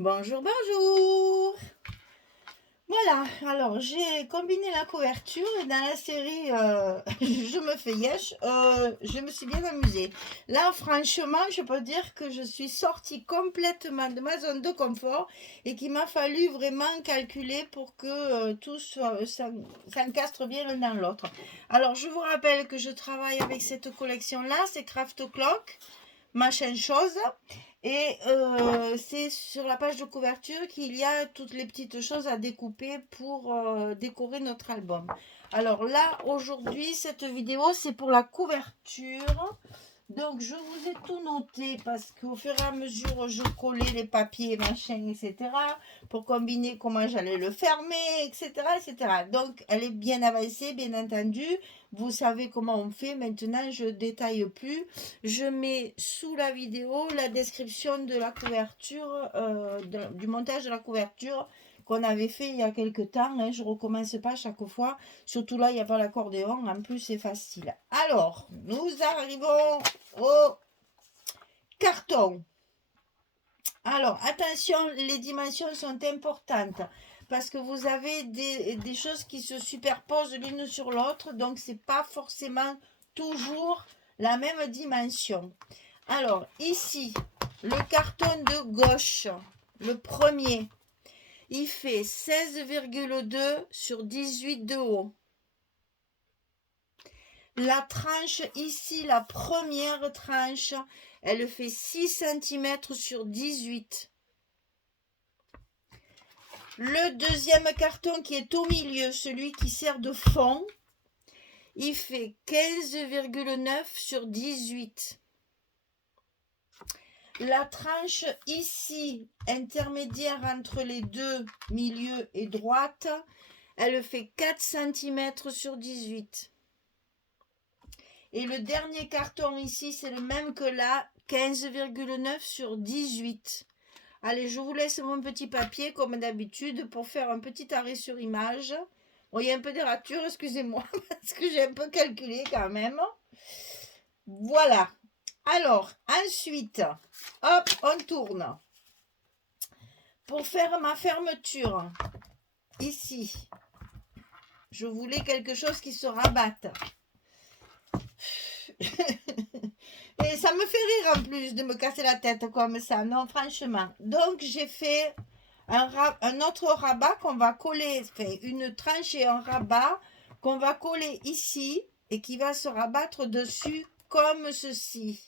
Bonjour, bonjour. Voilà, alors j'ai combiné la couverture et dans la série Je me fais yesh, je me suis bien amusée. Là, franchement, je peux dire que je suis sortie complètement de ma zone de confort et qu'il m'a fallu vraiment calculer pour que tout s'encastre bien l'un dans l'autre. Alors, je vous rappelle que je travaille avec cette collection-là, c'est Craft Clock, machin chose. Et c'est sur la page de couverture qu'il y a toutes les petites choses à découper pour décorer notre album. Alors là, aujourd'hui, cette vidéo, c'est pour la couverture. Donc, je vous ai tout noté parce qu'au fur et à mesure, je collais les papiers, machin, etc. pour combiner comment j'allais le fermer, etc., etc. Donc, elle est bien avancée, bien entendu. Vous savez comment on fait. Maintenant, je détaille plus. Je mets sous la vidéo la description de la couverture, du montage de la couverture qu'on avait fait il y a quelques temps. Hein. Je ne recommence pas chaque fois. Surtout là, il n'y a pas l'accordéon. En plus, c'est facile. Alors, nous arrivons au carton. Alors, attention, les dimensions sont importantes parce que vous avez des choses qui se superposent l'une sur l'autre, donc c'est pas forcément toujours la même dimension. Alors, ici, le carton de gauche, le premier, il fait 16,2 sur 18 de haut. La tranche ici, la première tranche, elle fait 6 cm sur 18. Le deuxième carton qui est au milieu, celui qui sert de fond, il fait 15,9 sur 18. La tranche ici, intermédiaire entre les deux, milieu et droite, elle fait 4 cm sur 18. Et le dernier carton ici, c'est le même que là, 15,9 sur 18. Allez, je vous laisse mon petit papier, comme d'habitude, pour faire un petit arrêt sur image. Bon, il y a un peu de rature, excusez-moi, parce que j'ai un peu calculé quand même. Voilà. Alors, ensuite, hop, on tourne. Pour faire ma fermeture, ici, je voulais quelque chose qui se rabatte. Et ça me fait rire en plus de me casser la tête comme ça, non, franchement. Donc, j'ai fait un autre rabat qu'on va coller, enfin, une tranche et un rabat qu'on va coller ici et qui va se rabattre dessus comme ceci.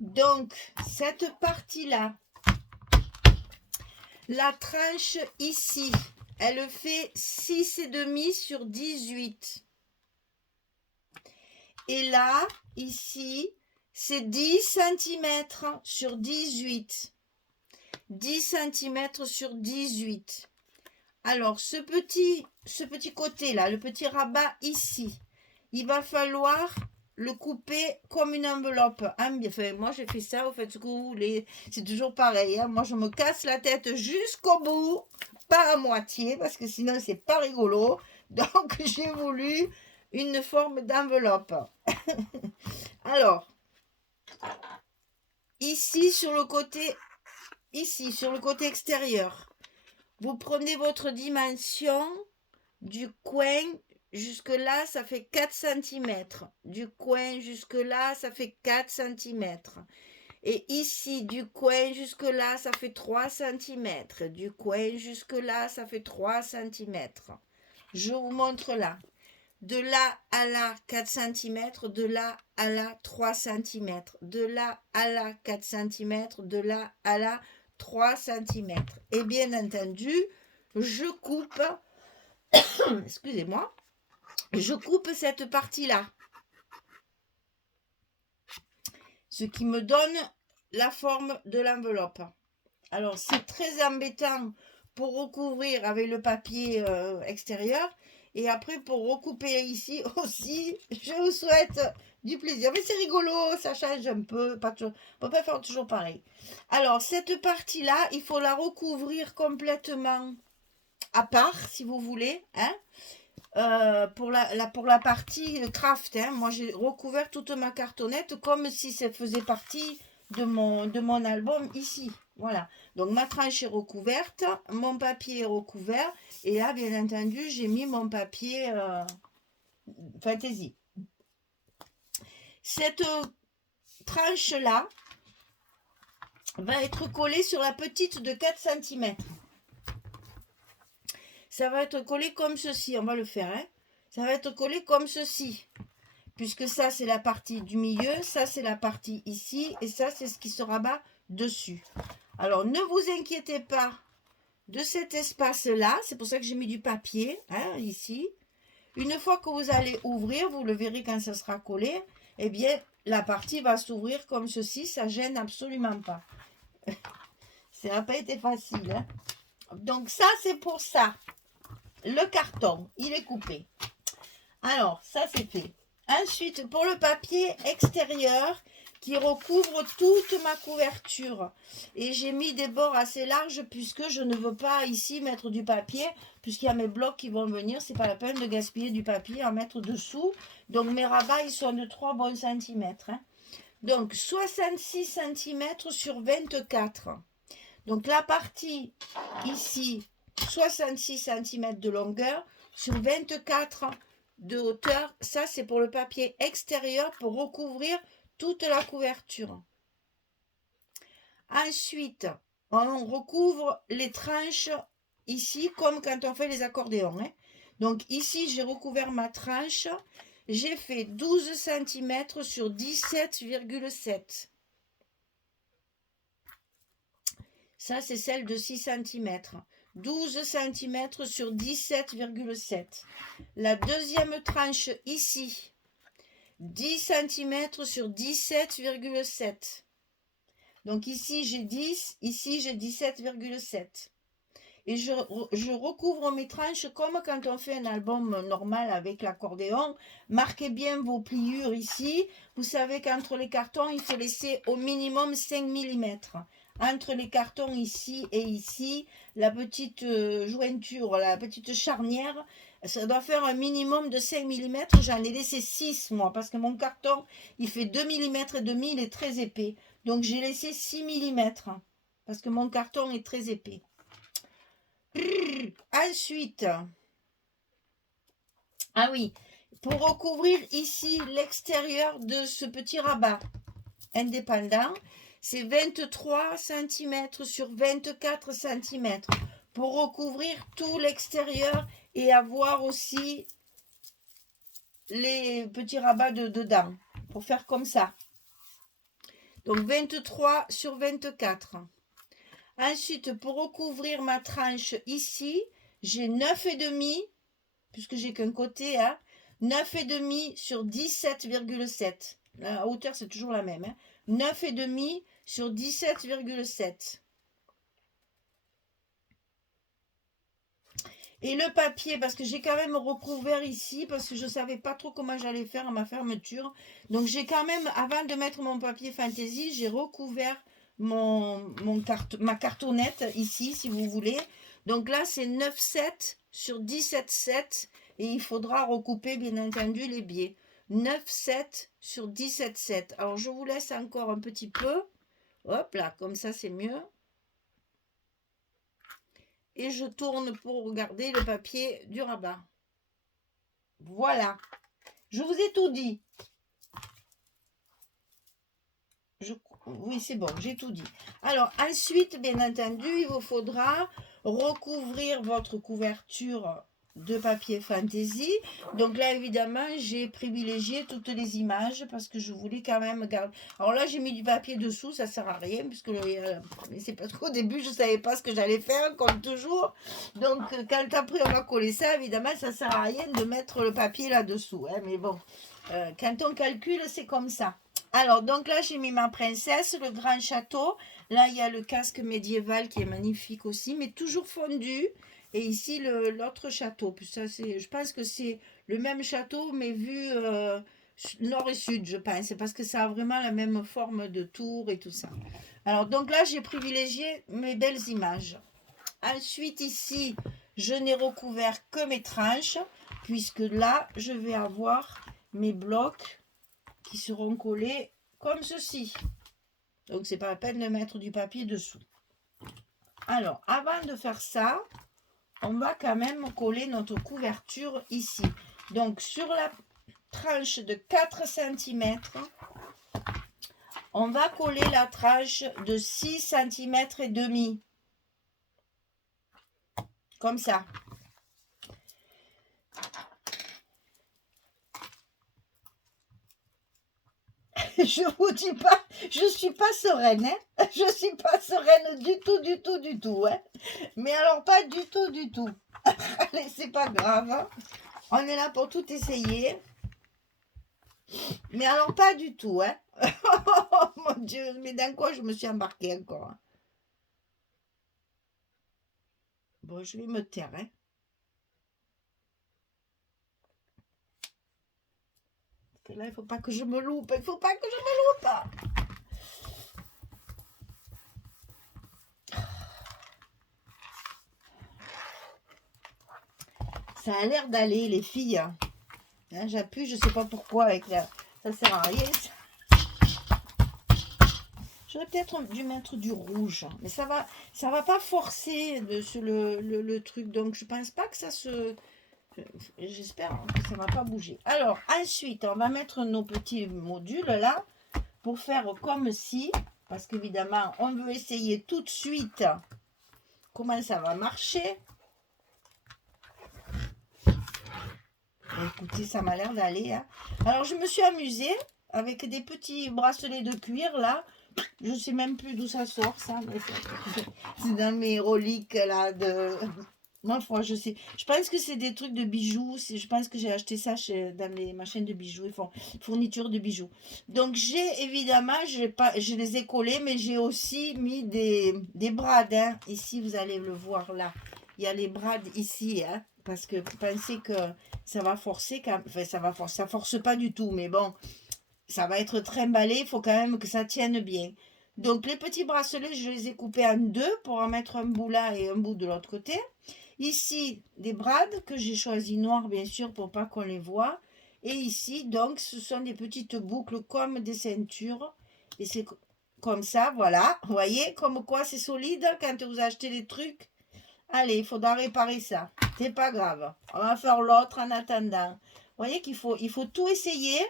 Donc, cette partie-là, la tranche ici, elle fait 6,5 sur 18. Et là, ici, c'est 10 cm sur 18. 10 cm sur 18. Alors, ce petit côté-là, le petit rabat ici, il va falloir le couper comme une enveloppe. Enfin, moi, j'ai fait ça, vous faites ce que vous voulez. C'est toujours pareil. Hein. Moi, je me casse la tête jusqu'au bout, pas à moitié, parce que sinon, c'est pas rigolo. Donc, j'ai voulu une forme d'enveloppe. Alors, ici, sur le côté extérieur, vous prenez votre dimension du coin jusque là, ça fait 4 cm. Du coin jusque là, ça fait 4 cm. Et ici, du coin jusque là, ça fait 3 cm. Du coin jusque là, ça fait 3 cm. Je vous montre là. De là à là, 4 cm. De là à là, 3 cm. De là à là, 4 cm. De là à là, 3 cm. Et bien entendu, je coupe, excusez-moi, je coupe cette partie-là. Ce qui me donne la forme de l'enveloppe. Alors, c'est très embêtant pour recouvrir avec le papier extérieur. Et après, pour recouper ici aussi, je vous souhaite du plaisir. Mais c'est rigolo, ça change un peu. On ne peut pas faire toujours pareil. Alors, cette partie-là, il faut la recouvrir complètement à part, si vous voulez. Hein, pour la partie craft. Hein. Moi, j'ai recouvert toute ma cartonnette comme si ça faisait partie de mon album ici. Voilà. Donc, ma tranche est recouverte, mon papier est recouvert. Et là, bien entendu, j'ai mis mon papier fantaisie. Cette tranche-là va être collée sur la petite de 4 cm. Ça va être collé comme ceci. On va le faire. Hein. Ça va être collé comme ceci. Puisque ça, c'est la partie du milieu. Ça, c'est la partie ici. Et ça, c'est ce qui se rabat dessus. Alors, ne vous inquiétez pas de cet espace-là. C'est pour ça que j'ai mis du papier, hein, ici. Une fois que vous allez ouvrir, vous le verrez quand ça sera collé, eh bien, la partie va s'ouvrir comme ceci. Ça gêne absolument pas. Ça n'a pas été facile. Hein. Donc, ça, c'est pour ça. Le carton, il est coupé. Alors, ça, c'est fait. Ensuite, pour le papier extérieur qui recouvre toute ma couverture. Et j'ai mis des bords assez larges puisque je ne veux pas ici mettre du papier. Puisqu'il y a mes blocs qui vont venir. C'est pas la peine de gaspiller du papier à mettre dessous. Donc, mes rabats, ils sont de 3 bons centimètres. Hein. Donc, 66 cm sur 24. Donc, la partie ici, 66 cm de longueur sur 24 de hauteur. Ça, c'est pour le papier extérieur pour recouvrir toute la couverture. Ensuite, on recouvre les tranches ici comme quand on fait les accordéons. Hein. Donc ici, j'ai recouvert ma tranche. J'ai fait 12 cm sur 17,7. Ça, c'est celle de 6 cm. 12 cm sur 17,7. La deuxième tranche ici, 10 cm sur 17,7. Donc ici, j'ai 10, ici, j'ai 17,7. Et je recouvre mes tranches comme quand on fait un album normal avec l'accordéon. Marquez bien vos pliures ici. Vous savez qu'entre les cartons, il faut laisser au minimum 5 mm. Entre les cartons ici et ici, la petite jointure, la petite charnière, ça doit faire un minimum de 5 mm. J'en ai laissé 6 moi, parce que mon carton, il fait 2 mm et demi, il est très épais. Donc j'ai laissé 6 mm, parce que mon carton est très épais. Ensuite, ah oui, pour recouvrir ici l'extérieur de ce petit rabat indépendant, c'est 23 cm sur 24 cm pour recouvrir tout l'extérieur et avoir aussi les petits rabats dedans, pour faire comme ça. Donc 23 sur 24. Ensuite, pour recouvrir ma tranche ici, j'ai 9,5, puisque j'ai qu'un côté, hein, 9,5 sur 17,7. La hauteur, c'est toujours la même. Hein, 9,5 sur 17,7. Et le papier, parce que j'ai quand même recouvert ici, parce que je ne savais pas trop comment j'allais faire ma fermeture. Donc j'ai quand même, avant de mettre mon papier fantaisie, j'ai recouvert ma cartonnette ici, si vous voulez. Donc là, c'est 9,7 sur 17,7. Et il faudra recouper, bien entendu, les biais. 9,7 sur 17,7. Alors, je vous laisse encore un petit peu. Hop là, comme ça, c'est mieux. Et je tourne pour regarder le papier du rabat. Voilà. Je vous ai tout dit. Oui, c'est bon, j'ai tout dit. Alors, ensuite, bien entendu, il vous faudra recouvrir votre couverture de papier fantaisie. Donc là, évidemment, j'ai privilégié toutes les images parce que je voulais quand même garder. Alors là, j'ai mis du papier dessous, ça sert à rien puisque c'est parce qu'au début, je ne savais pas ce que j'allais faire, comme toujours. Donc, quand après on va coller ça, évidemment, ça sert à rien de mettre le papier là-dessous. Hein, mais bon, quand on calcule, c'est comme ça. Alors, donc là, j'ai mis ma princesse, le grand château. Là, il y a le casque médiéval qui est magnifique aussi, mais toujours fondu. Et ici, l'autre château. Puis ça, je pense que c'est le même château, mais vu nord et sud, je pense. C'est parce que ça a vraiment la même forme de tour et tout ça. Alors, donc là, j'ai privilégié mes belles images. Ensuite, ici, je n'ai recouvert que mes tranches, puisque là, je vais avoir mes blocs qui seront collés comme ceci. Donc, c'est pas la peine de mettre du papier dessous. Alors, avant de faire ça, on va quand même coller notre couverture ici. Donc, sur la tranche de 4 cm, on va coller la tranche de 6 cm et demi. Comme ça. Je vous dis pas, je suis pas sereine, hein. Je suis pas sereine du tout, hein. Mais alors pas du tout. Allez, c'est pas grave, hein. On est là pour tout essayer. Mais alors pas du tout, hein. Oh mon Dieu, mais dans quoi je me suis embarquée encore, hein. Bon, je vais me taire, hein. Parce que là, il faut pas que je me loupe, il faut pas que je me loupe. Ça a l'air d'aller, les filles. Hein, j'appuie, je sais pas pourquoi, avec la... ça sert à rien. J'aurais peut-être dû mettre du rouge, mais ça va pas forcer sur le truc. Donc, je pense pas que ça se... J'espère que ça va pas bouger. Alors, ensuite, on va mettre nos petits modules là pour faire comme si, parce qu'évidemment, on veut essayer tout de suite comment ça va marcher. Écoutez, ça m'a l'air d'aller. Hein. Alors, je me suis amusée avec des petits bracelets de cuir, là. Je ne sais même plus d'où ça sort, ça. C'est dans mes reliques, là, de... Ma foi, je sais. Je pense que c'est des trucs de bijoux. Je pense que j'ai acheté ça dans les machines de bijoux. Ils font fourniture de bijoux. Donc, j'ai, évidemment, je les ai collés, mais j'ai aussi mis des brades. Hein. Ici, vous allez le voir, là. Il y a les brades ici, hein. Parce que vous pensez que ça va forcer, enfin ça force pas du tout, mais bon, ça va être trimballé, il faut quand même que ça tienne bien. Donc les petits bracelets, je les ai coupés en deux pour en mettre un bout là et un bout de l'autre côté. Ici, des brades que j'ai choisi noirs bien sûr pour pas qu'on les voit. Et ici, donc, ce sont des petites boucles comme des ceintures. Et c'est comme ça, voilà. Vous voyez, comme quoi c'est solide quand vous achetez les trucs. Allez, il faudra réparer ça. C'est pas grave. On va faire l'autre en attendant. Vous voyez qu'il faut, tout essayer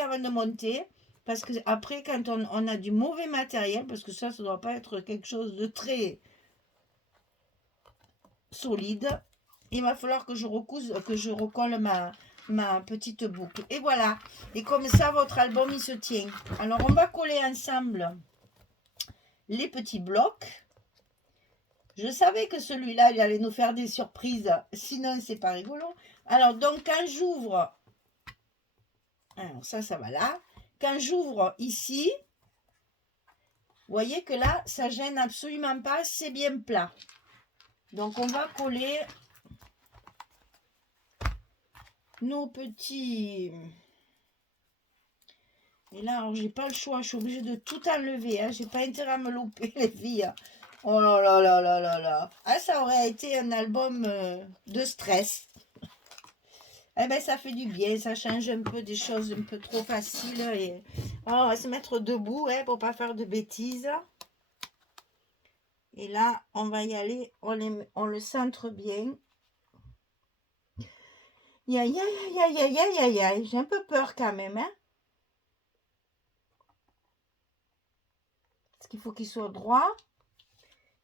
avant de monter. Parce que après, quand on a du mauvais matériel, parce que ça ne doit pas être quelque chose de très solide, il va falloir que je recolle ma petite boucle. Et voilà. Et comme ça, votre album, il se tient. Alors, on va coller ensemble les petits blocs. Je savais que celui-là, il allait nous faire des surprises. Sinon, c'est pas rigolo. Alors, donc, quand j'ouvre... Alors, ça va là. Quand j'ouvre ici, vous voyez que là, ça gêne absolument pas. C'est bien plat. Donc, on va coller nos petits... Et là, alors, j'ai pas le choix. Je suis obligée de tout enlever. Hein. J'ai pas intérêt à me louper, les filles. Oh là là là là là là. Ah, ça aurait été un album de stress. Eh ben, ça fait du bien, ça change un peu des choses un peu trop faciles. Et... Oh, on va se mettre debout hein, pour pas faire de bêtises. Et là, on va y aller, on le centre bien. J'ai un peu peur quand même. Hein, parce qu'il faut qu'il soit droit.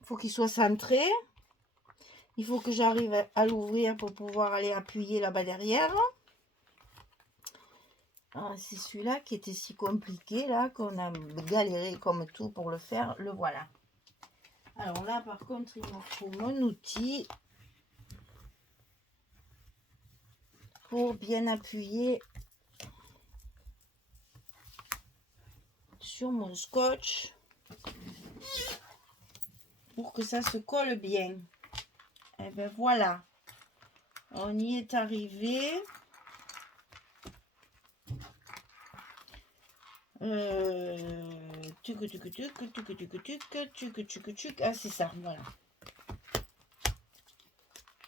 Il faut qu'il soit centré. Il faut que j'arrive à l'ouvrir pour pouvoir aller appuyer là-bas derrière. Ah, c'est celui-là qui était si compliqué, là, qu'on a galéré comme tout pour le faire. Le voilà. Alors là, par contre, il me faut mon outil pour bien appuyer sur mon scotch pour que ça se colle bien. Et ben voilà, on y est arrivé. Ah, c'est ça, voilà.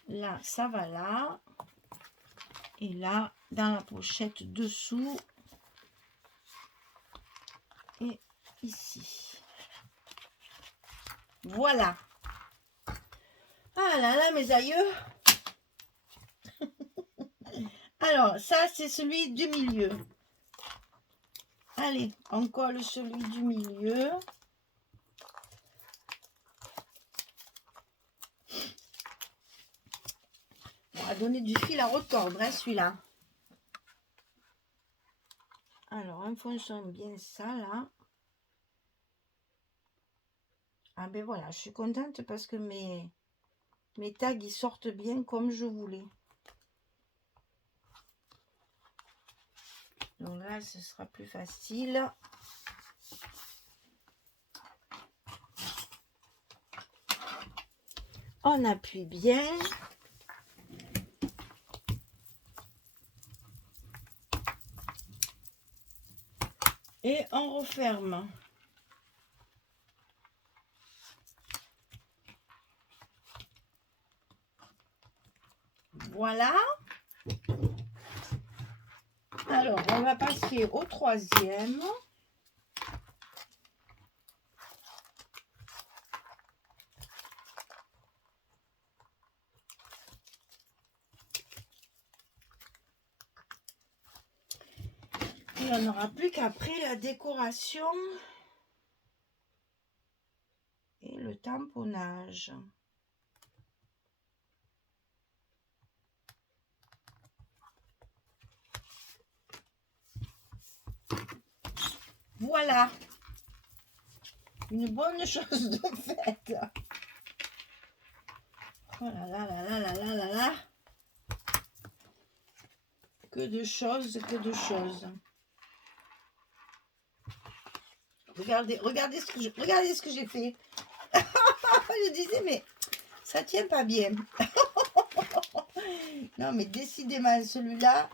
Là, ça va là. Et là, dans la pochette dessous. Et ici. Voilà. Ah là là, mes aïeux. Alors, ça, c'est celui du milieu. Allez, on colle celui du milieu. On va donner du fil à retordre, hein, celui-là. Alors, enfonçons bien ça, là. Ah ben voilà, je suis contente parce que mes tags, ils sortent bien comme je voulais. Donc là, ce sera plus facile. On appuie bien. Et on referme. Voilà. Alors, on va passer au troisième. Et on n'aura plus qu'après la décoration et le tamponnage. Voilà. Une bonne chose de faite. Oh là là là là là là là là. Que de choses, que de choses. Regardez ce que j'ai fait. Je disais, mais ça tient pas bien. Non, mais décidément, celui-là,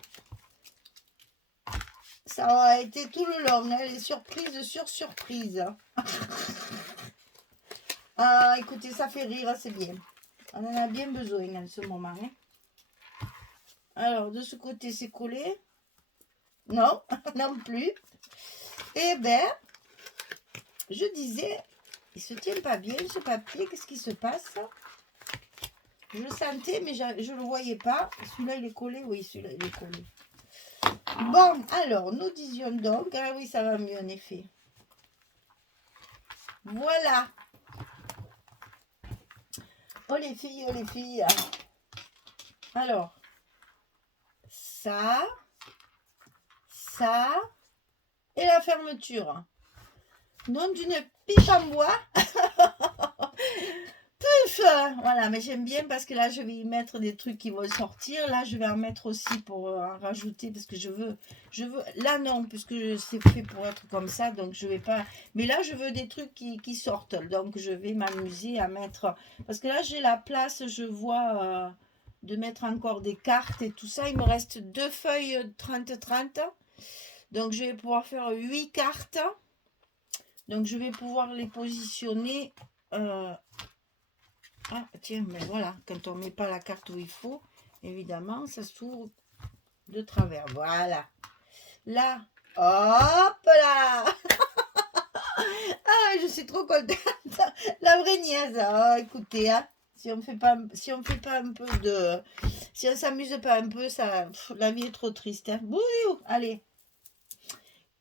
ça aura été tout le long, hein, les surprises sur surprise. Ah, écoutez, ça fait rire, c'est bien. On en a bien besoin en ce moment. Hein. Alors, de ce côté, c'est collé. Non, non plus. Eh ben, je disais, il se tient pas bien ce papier. Qu'est-ce qui se passe? Je le sentais, mais je ne le voyais pas. Celui-là, il est collé. Oui, celui-là, il est collé. Bon, alors, nous disions donc... Ah oui, ça va mieux, en effet. Voilà. Oh, les filles, oh, les filles. Alors, ça, et la fermeture. Donc, d'une pipe en bois. Puf! Voilà, mais j'aime bien parce que là, je vais y mettre des trucs qui vont sortir. Là, je vais en mettre aussi pour en rajouter parce que je veux... Là, non, puisque c'est fait pour être comme ça, donc je vais pas... Mais là, je veux des trucs qui sortent. Donc, je vais m'amuser à mettre... Parce que là, j'ai la place, je vois... de mettre encore des cartes et tout ça. Il me reste 2 feuilles 30-30. Donc, je vais pouvoir faire 8 cartes. Donc, je vais pouvoir les positionner... Ah, tiens, mais voilà, quand on ne met pas la carte où il faut, évidemment, ça s'ouvre de travers. Voilà. Là, hop là. Ah, je suis trop contente. La vraie niaise. Oh, écoutez, hein, si on fait pas un peu de... Si on s'amuse pas un peu, ça, la vie est trop triste. Hein. Bouillou, allez.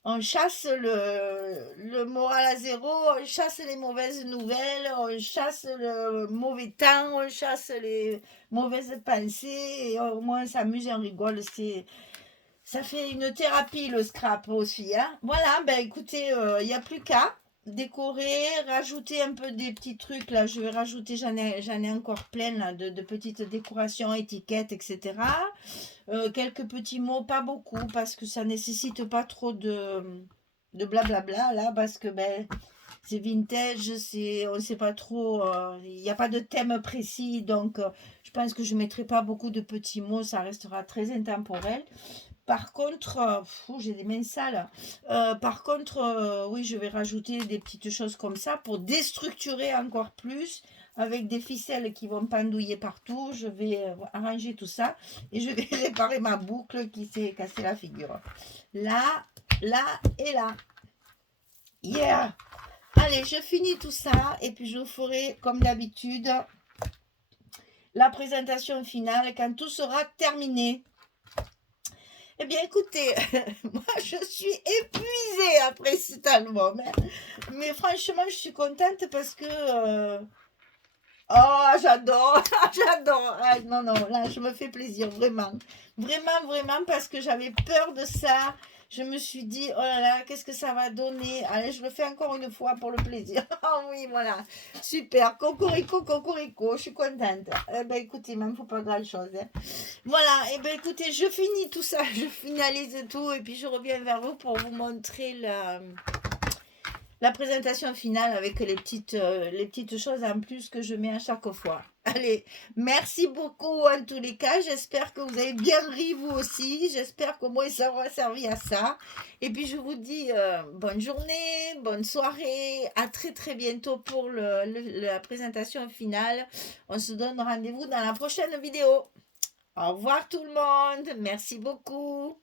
On chasse le moral à zéro, on chasse les mauvaises nouvelles, on chasse le mauvais temps, on chasse les mauvaises pensées, et au moins on s'amuse et on rigole. Ça fait une thérapie le scrap aussi. Hein. Voilà, ben écoutez, il n'y a plus qu'à décorer, rajouter un peu des petits trucs. Là, je vais rajouter, j'en ai encore plein là, de petites décorations, étiquettes, etc. Quelques petits mots, pas beaucoup, parce que ça nécessite pas trop de blablabla là, parce que ben c'est vintage, on ne sait pas trop, il n'y a pas de thème précis, donc je pense que je ne mettrai pas beaucoup de petits mots, ça restera très intemporel. Par contre, j'ai des mains sales. Par contre, oui, je vais rajouter des petites choses comme ça pour déstructurer encore plus avec des ficelles qui vont pendouiller partout. Je vais arranger tout ça et je vais réparer ma boucle qui s'est cassée la figure. Là, là et là. Yeah. Allez, je finis tout ça et puis je vous ferai, comme d'habitude, la présentation finale quand tout sera terminé. Eh bien, écoutez, moi, je suis épuisée après cet album, hein. Mais franchement, je suis contente parce que... oh, j'adore, j'adore. Ah, non, non, là, je me fais plaisir, vraiment. Vraiment, vraiment, parce que j'avais peur de ça. Je me suis dit, oh là là, qu'est-ce que ça va donner? Allez, je le fais encore une fois pour le plaisir. Ah oui, voilà. Super. Cocorico, cocorico. Je suis contente. Eh ben, écoutez, il m'en faut pas grand-chose, hein. Voilà. Eh ben, écoutez, je finis tout ça. Je finalise tout. Et puis, je reviens vers vous pour vous montrer la présentation finale avec les petites choses en plus que je mets à chaque fois. Allez, merci beaucoup en tous les cas. J'espère que vous avez bien ri vous aussi. J'espère qu'au moins ça aura servi à ça. Et puis je vous dis bonne journée, bonne soirée. À très très bientôt pour la présentation finale. On se donne rendez-vous dans la prochaine vidéo. Au revoir tout le monde. Merci beaucoup.